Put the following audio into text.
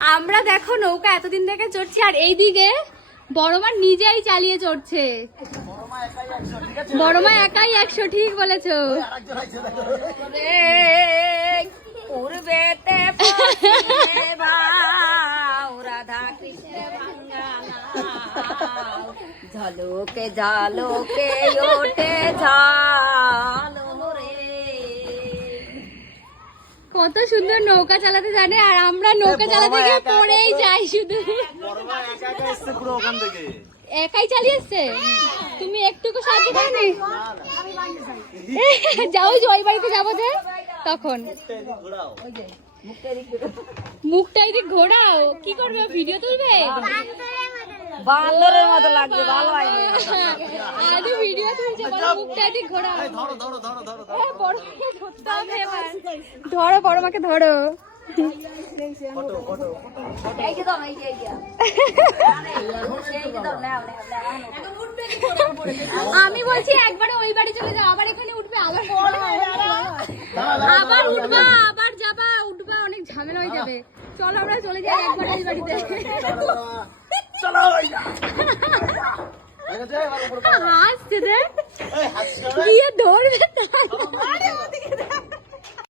আমরা দেখো নৌকা এতদিন থেকে চড়ছি আর এইদিকে বড় মা নিজেই চালিয়ে চড়ছে। বড় মা একাই একশো, ঠিক বলেছ। ঝলকে ঝলকে ওঠে ঝালো কত সুন্দর নৌকা চালাতে জানে আর আমরা নৌকা চালাতে গিয়ে পড়েই যাই শুধু। একাই চালিয়ে এসছে? তুমি একটুকু সাহায্য করনি যাও যে ওই বাড়িতে যাব যে। তখন। মুখটা এদিক ঘোরাও। কি করবে? ভিডিও তুলবে? বান্দরের মতো লাগছে। ভালো হয়। আদি তুলছে বলো মুখটা এদিক ঘোরাও। এ, বড় ধরতে হবে এবার। ধরো বড় মাকে ধরো। আমি বলছি একবারে ওই বাড়ি চলে যাও আবার এখানে উঠবে আবার আবার উঠবা আবার যাবা উঠবা অনেক ঝামেলা হয়ে যাবে। চলো আমরা চলে যাই একবার ওই বাড়িতে। হাসছে রে? গিয়ে ধরবে